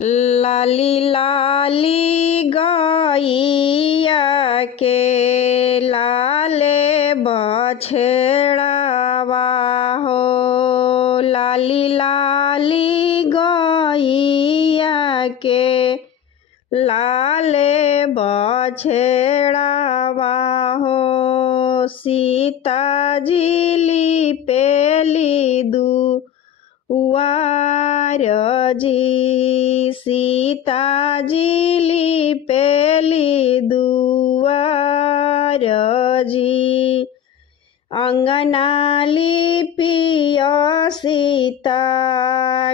लाली लाली गैया के लाले बछड़ावा हो। लाली लाली गैया के लाले बछड़ावा हो। सीता जी पेली दुआर जी। सीता जी पेली दुआर जी। अंगना लिपिया सीता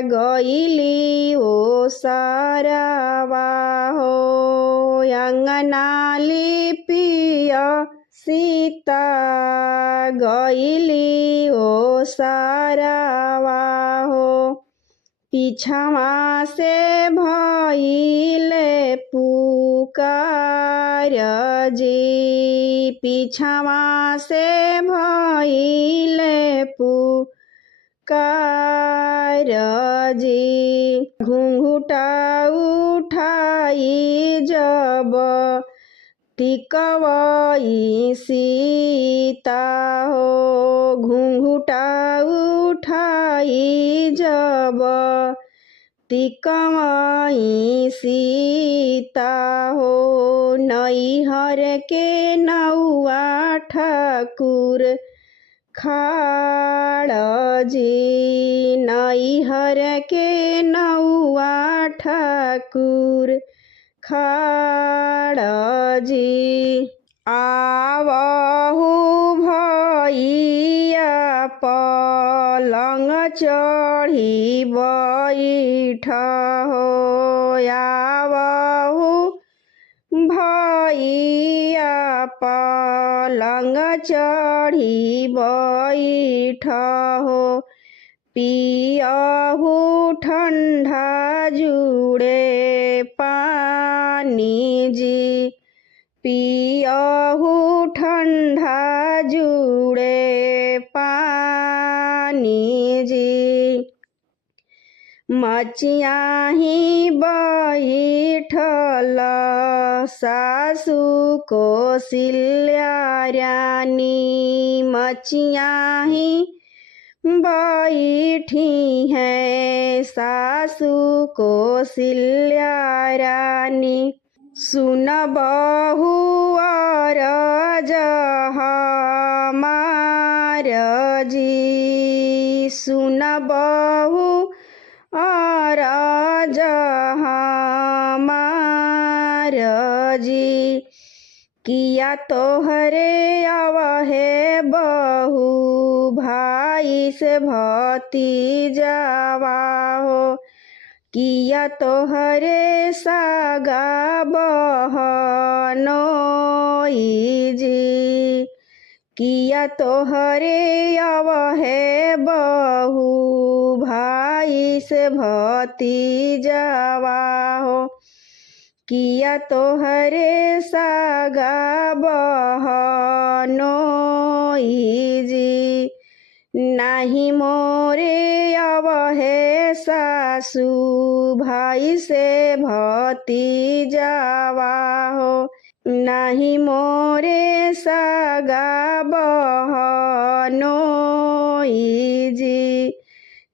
गईली ओ सारावा हो। अंगना लिपिया सीता गईली ओ सारावा हो। पीछावा से भइले पुकार जी। पीछावा से भइले पुकार जी। घुंघुटा उठाई जब टिकवई सीता हो। घुंघुटा उठाई जब टिकवई सीता हो। नैहर के नौआ ठाकुर खाड़ जी। नैहर के नौआ ठाकुर खाड़ जी। आवहु भैया पलंग चढ़ी बैठ हो। आवहु भैया पलंग चढ़ी बैठ हो। पियहु ठंडा जुड़े पानी जी। पियहु ठंडा जुड़े पानी जी। मचियाही बैठल सासु कौशल्या रानी। मचियाही बैठी हैं सासु कौशल्या रानी। सुन बहु अरज हमार जी। सुन बहु अरज हमार जी। किया तोहरे अवहे बहु भाई से भतीजावा हो। किया तोहरे सागा बहनोई जी। किया तोहरे अवहे बहु भाई से भतीजावा हो। किया तोहरे सागा बहनोई जी। नाही मोरे अवहे सासु भाई से भतीजावा हो। नाही मोरे सागा बहनोई जी।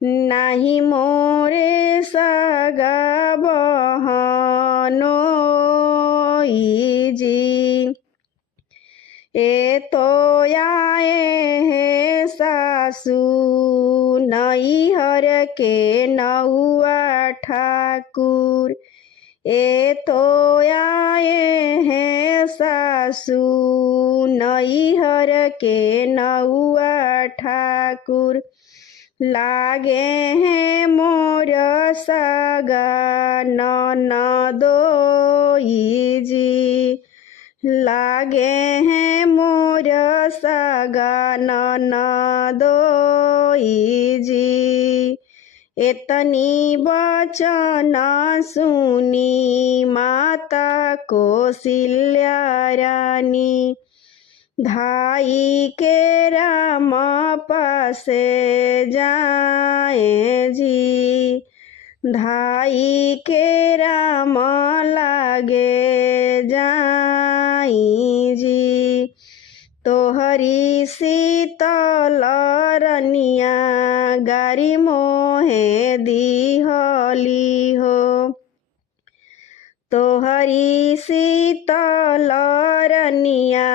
नाही मोरे सागा बहनोई जी। ए तो आए हैं सासु नैहर के नौआ ठाकुर। ए तो आए हैं सासु नैहर के नौआ ठाकुर। लागे हैं मोर सागा ननदोई जी। लागे हैं मोर सागा ननदोई जी। एतनी वचन सुनी माता कौशल्या रानी। धाई के राम पासे जाए जी। धाई के राम लागे जाई जी। तोहरी शीतल रनिया गारी मोहे दिहली हो। तोहरी शीतल रनिया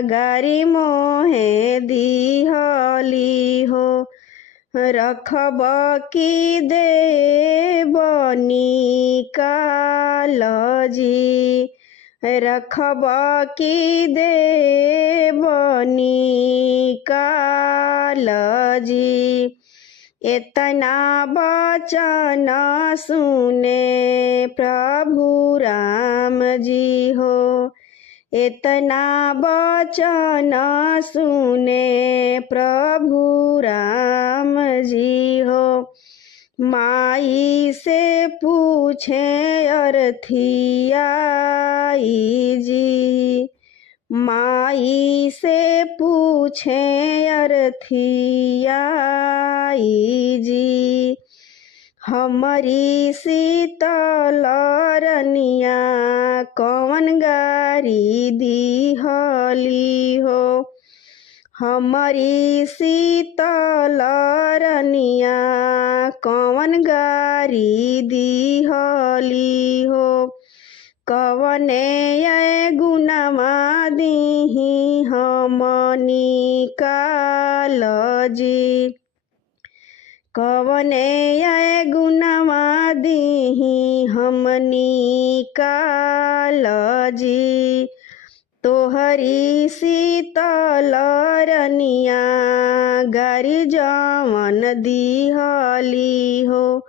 गारी मोहे दिहली हो। रखब की देबनी काल जी। रखब की देबनी काल जी। इतना वचन सुने प्रभु राम जी हो। इतना वचन सुने प्रभु राम जी हो। माई से पूछे अरथिया जी। माई से पूछे अरथिया जी। हमारी शीतल रनिया कौन गारी दिहली हो। हमारी शीतल रनिया कौन गारी दिहली हो। कवने गुनमा दीही हमनी काल जी। कवने गुनमा दीही हमनी काल जी। तोहरी शीतल रनिया गारी जवन दिहली हो।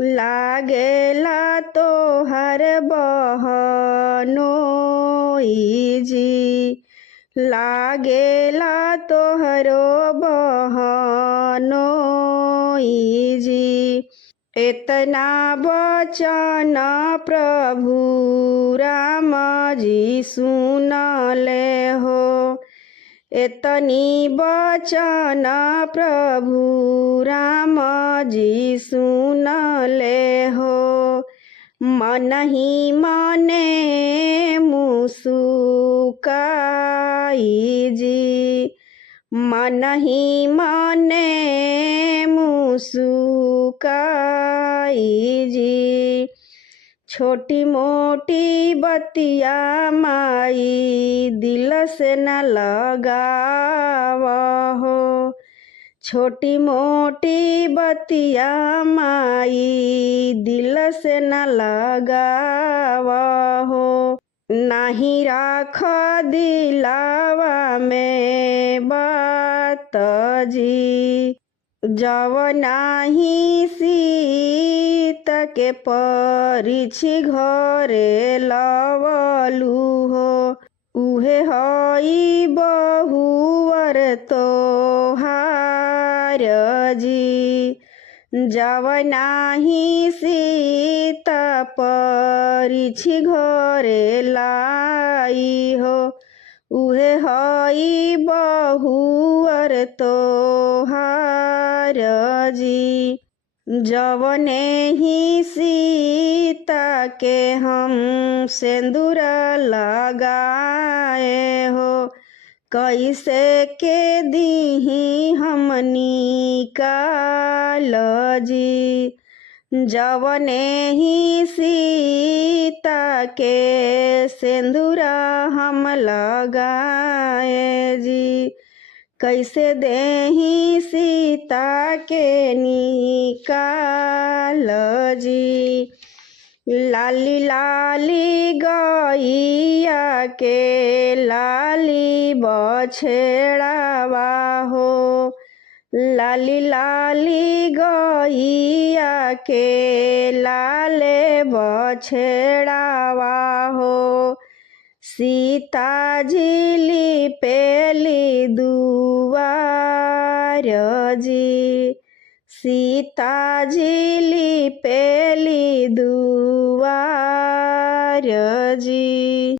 लागेला तोहर बहनोई जी। लागेला तोहरो बहनोई जी। इतना वचन प्रभु राम जी सुनले हो। इतनी वचन प्रभु राम जी सुनले हो। मन ही मने मुस्काई जी। मन ही मने मुस्काई जी। छोटी मोटी बतिया माई दिल से न लगाव हो। छोटी मोटी बतिया माई दिल से न लगाव हो। नहीं राख दिलावा में बात जी। जव नाही सीता के परिछि घरे लवलू हो। उहे हई बहुवर तोहार जी। जव नाही सीता परिछि घरे लाई हो। उहे हई बहुवर तोहार जी। जवने ही सीता के हम सिंदूर लगाए हो। कैसे के दीही हमनी काल जी। जवने ही सीता के सिंदूरा हम लगाए जी। कैसे देही सीता के निकाल जी। लाली लाली गैया के लाली बछेड़ावा हो। लाली लाली गैया के लाले बछेड़ावा हो। सीता झिली पेली दुआर जी। सीता झिली पेली दुआर जी।